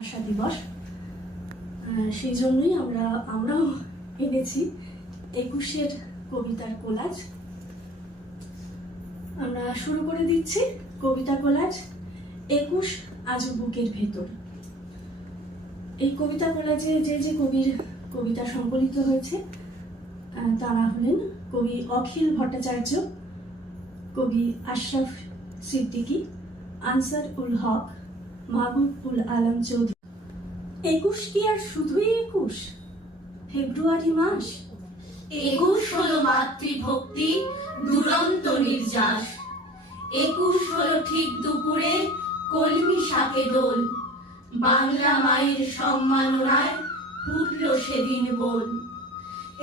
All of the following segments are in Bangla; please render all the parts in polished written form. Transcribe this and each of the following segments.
ভাষা দিবস, সেই জন্যই আমরাও এনেছি 21-এর কবিতার কোলাজ। আমরা শুরু করে দিচ্ছি কবিতা কোলাজ 21 আজ বুকের ভেতর। এই কবিতা কোলাজে যে কবির কবিতা সংকলিত হয়েছে তারা হলেন কবি অখিল ভট্টাচার্য, কবি আশরাফ সিদ্দিকী, আনসার উল হক, মাহবুব উল আলম চৌধুরী। 21 কি আর শুধুই 21? ফেব্রুয়ারি মাস 21 হলো মাতৃভক্তি দুরন্ত নির্যাস। 21 হলো ঠিক দুপুরে কলমি শাকে দোল, বাংলা মায়ের সম্মাননায় ফুটল সেদিন বোল।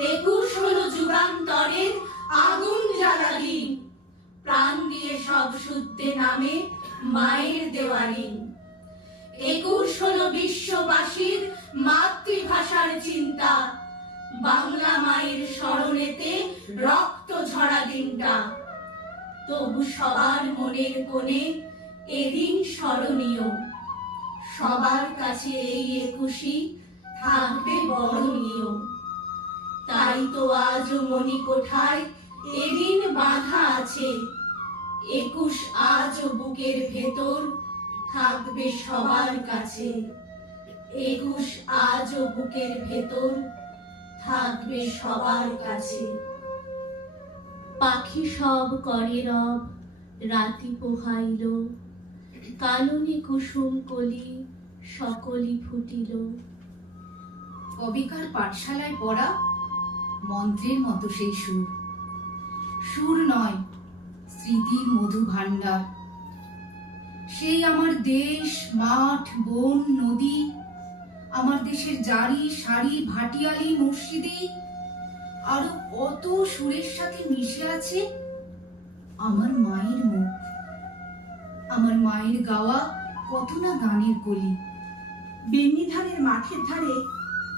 21 হলো যুগান্তরের আগুন জ্বালা দিন, প্রাণ দিয়ে সব শুদ্ধে নামে মায়ের দেওয়া ঋণ। 21 হলো বিশ্ববাসীর মাতৃভাষার চিন্তা, বাংলা মায়ের স্মরণেতে রক্ত ঝরা দিনটা। তবু সবার মনের কোণে এদিন স্মরণীয়, সবার কাছে এই 21ই থাকবে বরণীয়। তাই তো আজও মণিকোঠায় এদিন বাঁধা আছে, 21 আজও বুকের ভেতর থাকবে সবার কাছে। 21 আজও বুকের ভেতর থাকবে সবার কাছে। পাখি সব করে রব রাতি পোহাইল, কাননে কুসুম কলি সকলি ফুটিল। কবিকার পাঠশালায় পড়া মন্ত্রের মতো সেই সুর, সুর নয় স্মৃতির মধু ভাণ্ডার। সেই আমার দেশ, মাঠ, বন, নদী, আমার দেশের জারি, সারি, ভাটিয়ালি, মসজিদি, আরো কত সুরের সাথে মিশে আছে আমার মায়ের মুখ, আমার মায়ের গাওয়া কত না গানের কলি। বেনিধানের মাঠের ধারে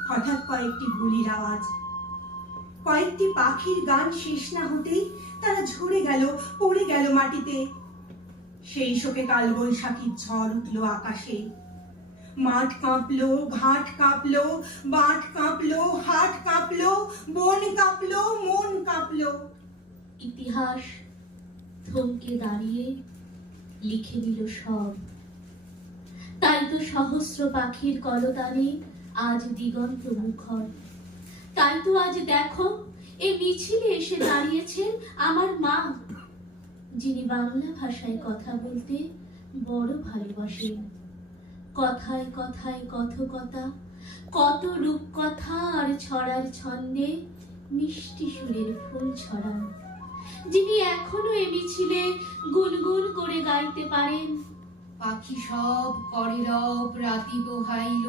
হঠাৎ কয়েকটি গুলির আওয়াজ, কয়েকটি পাখির গান শেষ না হতেই তারা ঝরে গেল, পড়ে গেল মাটিতে। সেই শোকে কালবৈশাখীর ঝড় উঠল আকাশে। মাঠ কাঁপলো, ঘাট কাঁপলো, বাঁট কাঁপলো, হাট কাঁপলো, বন কাঁপলো, মন কাঁপলো। ইতিহাস থমকে দাঁড়িয়ে লিখে দিল সব। তাই তো সহস্র পাখির কলতানে আজ দিগন্ত মুখর। তাই তো আজ দেখো এই মিছিলে এসে দাঁড়িয়েছেন আমার মা, যিনি বাংলা ভাষায় কথা বলতে বড় ভালোবাসেন। কথায় কথায় কথকতা, কত রূপকথা আর ছড়ার ছন্দে মিষ্টি সুরের ফুল ছড়ান, যিনি এখনো এ মিছিলে গুনগুন করে গাইতে পারেন। পাখি সব করে রব রাতি পোহাইল,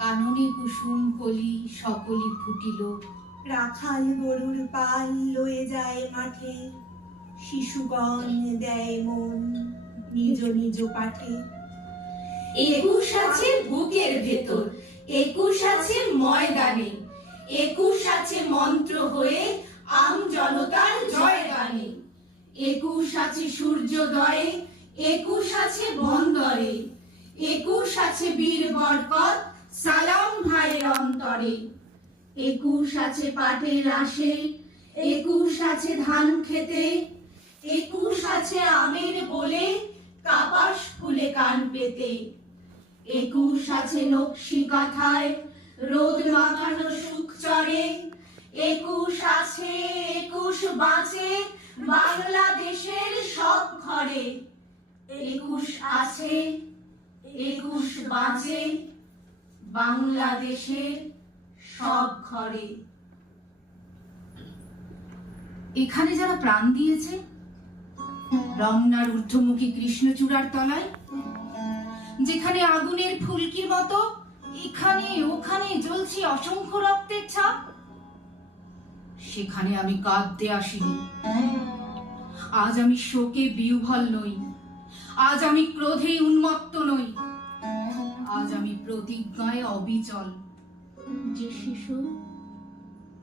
কাননে কুসুম কলি সকলি ফুটিল। রাখাল গরুর পাল লয়ে যায় মাঠে, শিশুগণ দেয় মন নিজ নিজ পাঠে। 21 আছে বুকের ভেতর, 21 আছে ময়দানে, 21 আছে মন্ত্র হয়ে আম জনতার জয় গানে। 21 আছে সূর্যোদয়ে, 21 আছে বন্দরে, 21 আছে বীর বরকত সালাম ভাইয়ের অন্তরে। 21 আছে পাটের রাশে, 21 আছে ধান খেতে, 21 আছে আমের বলে কাপাস ফুলে কান পেতে। 21 আছে নকশি কাঁথায় রোদ মাখানো সুখ চড়ে, 21 আছে 21 বাঁচে বাংলাদেশের সব ঘরে। 21 আছে 21 বাঁচে বাংলাদেশের সব ঘরে। এখানে যারা প্রাণ দিয়েছে রমনার ঊর্ধ্বমুখী কৃষ্ণচূড়ার তলায়, যেখানে আগুনের ফুলকির মতো এখানে ওখানে জ্বলছে অসংখ্য রক্তের ছাপ, সেখানে আমি কাঁদতে আসিনি। আজ আমি শোকে বিহ্বল নই, আজ আমি ক্রোধে উন্মত্ত নই, আজ আমি প্রতিজ্ঞায় অবিচল। যে শিশু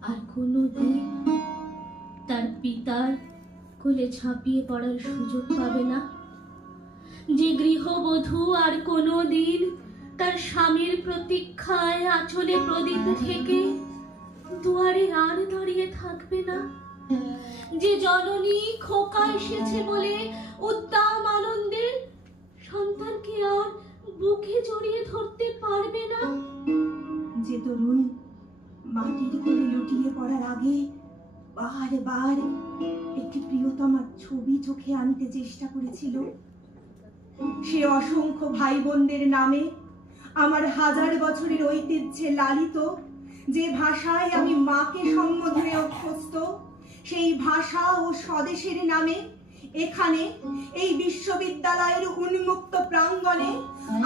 আর কোনোদিন তার পিতার কোলে ঝাঁপিয়ে পড়ার সুযোগ পাবে না, যে গৃহবধূ আর কোনোদিন তার স্বামীর প্রতীক্ষায় আঁচলে প্রদীপ থেকে দুয়ারে আর দাঁড়িয়ে থাকবে না? যে জননী খোকা এসেছে বলে উত্তাম আনন্দে সন্তানকে আর বুকে জড়িয়ে ধরতে পারবে না? যে তরুণ মাটির কোলে লুটিয়ে পড়ার আগে বারবার একটি প্রিয়তমার ছবি চোখে আনতে চেষ্টা করেছিল, সে অসংখ্য ভাই বোনদের নামে আমার হাজার বছরের ঐতিহ্যে লালিত যে ভাষায় আমি মাকে সম্বোধনে অভ্যস্ত, সেই ভাষা ও স্বদেশের নামে এখানে এই বিশ্ববিদ্যালয়ের উন্মুক্ত প্রাঙ্গণে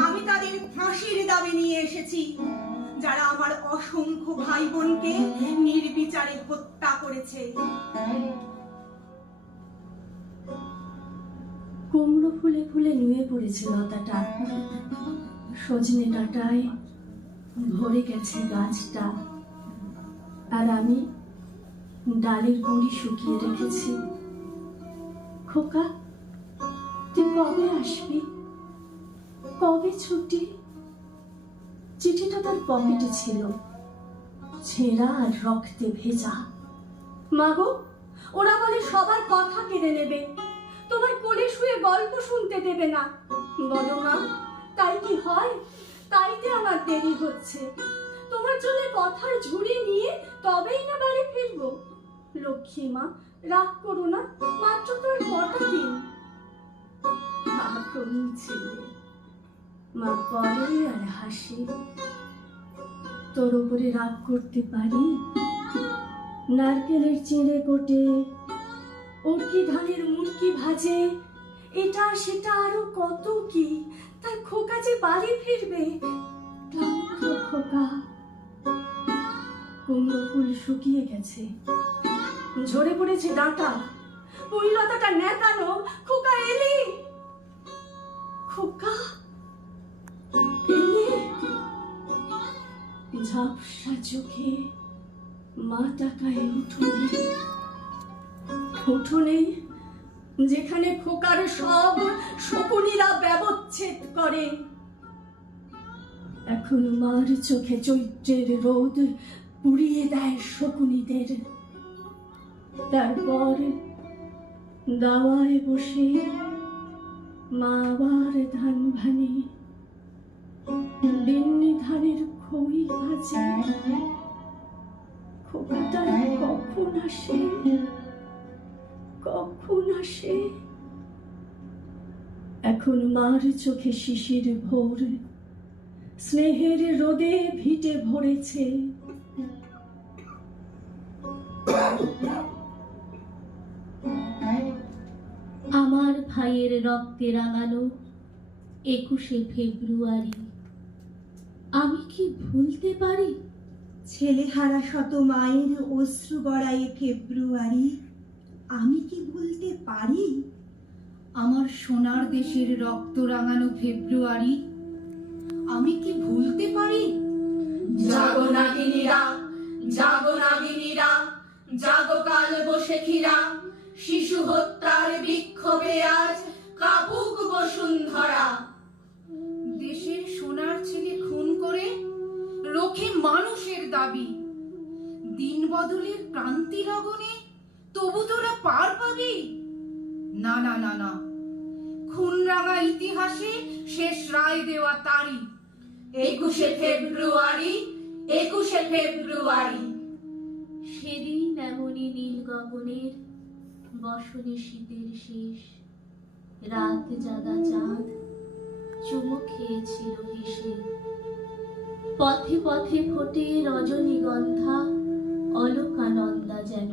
আমি তাদের ফাঁসির দাবি নিয়ে এসেছি, যারা আমার অসংখ্য ভাই বোনকে নির্বিচারে হত্যা করেছে। কুমড়ো ফুলে ফুলে নুয়ে পড়েছে লতাটা, সজনে ডাঁটায় ভরে গেছে গাছটা, আর আমি ডালের গুঁড়ি শুকিয়ে রেখেছি। খোকা, তুই কবে আসবি? কবে ছুটি? চিঠিটা তার পকেটে ছিল, ছেঁড়া আর রক্তে ভেজা। মাগো, ওরা বলে সবার কথা কেড়ে নেবে, তোমার কোলে শুয়ে গল্প শুনতে দেবে না। বলো মা, তাই কি হয়? তাইতে আমার দেরি হচ্ছে। তোমার জন্য কথার ঝুড়ি নিয়ে তবেই না বাড়ি ফিরবো। লক্ষ্মী মা, রাগ করো না, মাত্র তো আর কটা দিন। ছেলে মা বলে আর হাসি। তোর উপরে রাগ করতে পারি? নারকেলের চিঁড়ে কোটে, উড়কি ধানের মুড়কি ভাজে, এটা সেটা আরো কত কি, তার খোকা যে বাড়ি ফিরবে। ক্লান্ত খোকা। কুমড়ো ফুল শুকিয়ে গেছে, ঝরে পড়েছে ডাঁটা, ওই লতাটা নেতানো। খোকা এলি? খোকা এলি? ঝাপসা চোখে মা তাকায় উঠোনে, যেখানে খোকার সব শকুনিরা ব্যবচ্ছেদ করে। এখন মার চোখে চৈত্রের রোদ পুড়িয়ে দেয় শকুনিদের। তারপর দাওয়ায় বসে মা আবার ধান ভানে, বিন্নি ধানের খই ভাজে। খোকাটা কখন আসে? কখন আসে? এখন মার চোখে শিশির ভোর, স্নেহের রোদে ভিটে ভরেছে। আমার ভাইয়ের রক্তে রাঙানো 21শে ফেব্রুয়ারি আমি কি ভুলতে পারি? ছেলেহারা শত মায়ের অশ্রু গড়ায় ফেব্রুয়ারি আমি কি ভুলতে পারি? আমার সোনার দেশের রক্ত রাঙানো ফেব্রুয়ারি আমি কি ভুলতে পারি? জাগো নাগিনীরা, জাগো নাগিনীরা, জাগো কাল বসেখিরা, শিশু হত্যার বিক্ষোভে আজ কাপুক বসুন্ধরা। দেশের সোনার ছেলে খুন করে রোখে মানুষের দাবি। দিন বদলের ক্রান্তি লগনে তবু তোরা পার পাবি? না না না না, খুন রাঙা ইতিহাসে শেষ রায় দেওয়া তারি। 21শে ফেব্রুয়ারি, 21শে ফেব্রুয়ারি। সেদিন এমনই নীল গগনের বসনে শীতের শেষ রাত জাগা চাঁদ চুমো খেয়েছিল হেসে। পথে পথে ফোটে রজনীগন্ধা অলোকানন্দা যেন।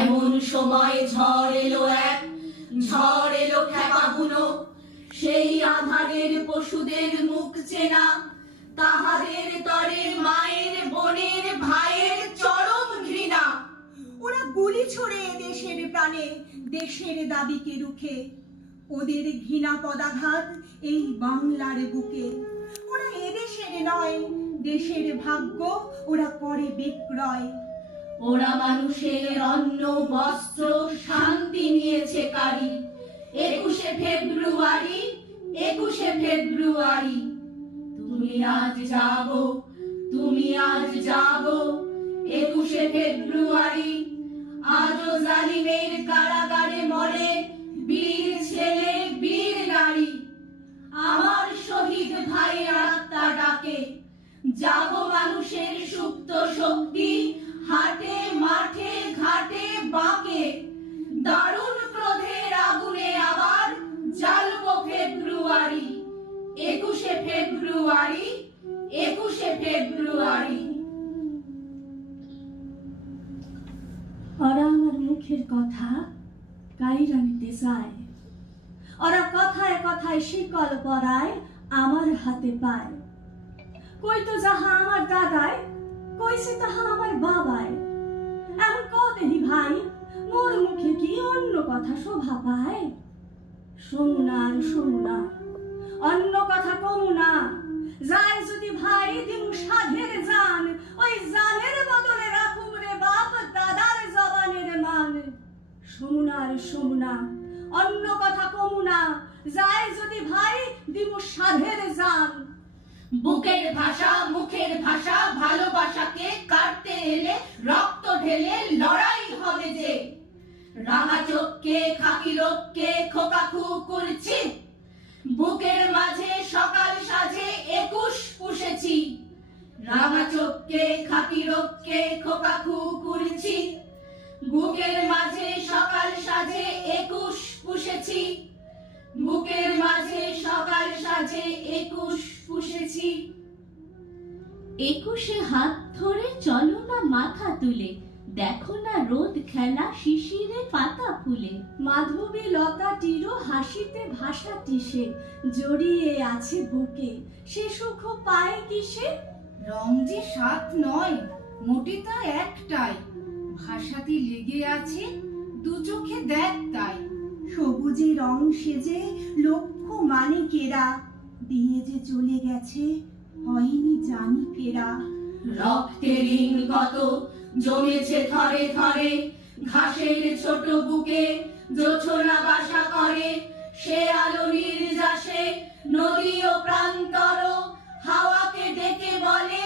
এমন সময় ঝড় এলো এক, ঝড় এলো খেপা বুনো, সেই আধারের পশুদের মুখ চেনা, তাহাদের তরে মায়ের বোনের ভাইয়ের চরম ঘৃণা। ওরা গুলি ছোড়ে দেশের প্রাণে, দেশের দাবিকে রুখে। ওদের ঘৃণা পদাঘাত এই বাংলার বুকে। ওরা এদেশের নয়, দেশের ভাগ্য ওরা করে বিক্রয়। ওরা মানুষের অন্ন বস্ত্র শান্তি নিয়েছে কারি। 21শে ফেব্রুয়ারি, 21শে ফেব্রুয়ারি। তুমি আজ জাগো, তুমি আজ জাগো, 21শে ফেব্রুয়ারি। আজও জালিমের কারাগারে মরে বীর ছেলে বীর নারী। আমার শহীদ ভাইয়ের আত্মা ডাকে, জাগো মানুষের সুপ্ত শক্তি, হাটে মাঠে ঘাটে বাঁকে। দারুণ ক্রোধের আগুনে আবার জ্বালবো ফেব্রুয়ারি, 21শে ফেব্রুয়ারি, 21শে ফেব্রুয়ারি। ওরা আমার মুখের কথা কাইরা নিতে চায়, ওরা কথায় কথায় শিকল পরায় আমার হাতে পায়। কই তো যাহা আমার দাদায়, কইছে তাহা আমার বাবায়। এমন কদেহি ভাই, মোর মুখে কি অন্য কথা শোভা পায়? শোনা শোনা, অন্য কথা কমু না। যায় যদি ভাই দিন সাধের জান, ওই জানের বদলে রাখুম রে বাপ দাদার জবানের মান। শোনার শোনা, অন্য কথা কমু না। যায় যদি ভাই দিমু সাধের জান। বুকের ভাষা মুখের ভাষা, ভালোবাসাকে কাটতে এলে রক্ত ঢেলে লড়াই হবে যে। রাঙা চোখকে খাকি লোককে খোকাখু করছি, বুকের মাঝে সকাল সাজে 21 পুষেছি। রাঙা চোখকে খাকি লোককে খোকাখু করছি, বুকের মাঝে সকাল সাজে 21 পুষেছি। বুকের মাঝে সকাল সাজে 21 পুষেছি। 21শে হাত ধরে চলো না মাথা তুলে, দেখো না রোদ খেলা শিশিরে পাতা ফুলে। মাধবী লতাটিরও হাসিতে ভাষাটি সে, জড়িয়ে আছে বুকে, সে সুখ পায় কিসে? রং যে 7 নয়, মোটে তা একটাই, ভাষাটি লেগে আছে দু চোখে দেখ তাই। সবুজে রং সেজে লক্ষ মানে কেরা, দিয়ে যে চলে গেছে হয়নি জানি ফেরা। রক্তের ঋণ কত জমেছে থরে থরে, ঘাসের ছোট বুকে জোছনা বাসা করে। সে আলো নির্যাসে নদী ও প্রান্তর, হাওয়াকে ডেকে বলে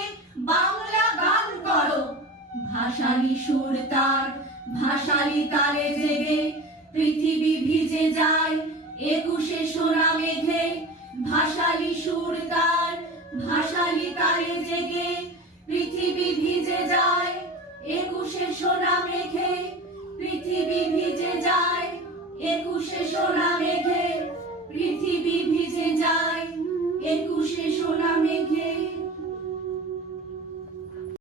বাংলা গান করো। ভাষালি সুর তার, ভাষালি তারে জেগে পৃথিবী ভিজে যায় 21শে সোনা মেঘে। ভাষালি সুর তার, ভাষালি তারে জেগে পৃথিবী ভিজে যায় 21শে সোনা মেঘে। পৃথিবী ভিজে যায় 21শে সোনা মেঘে। পৃথিবী ভিজে যায় 21শে সোনা মেঘে।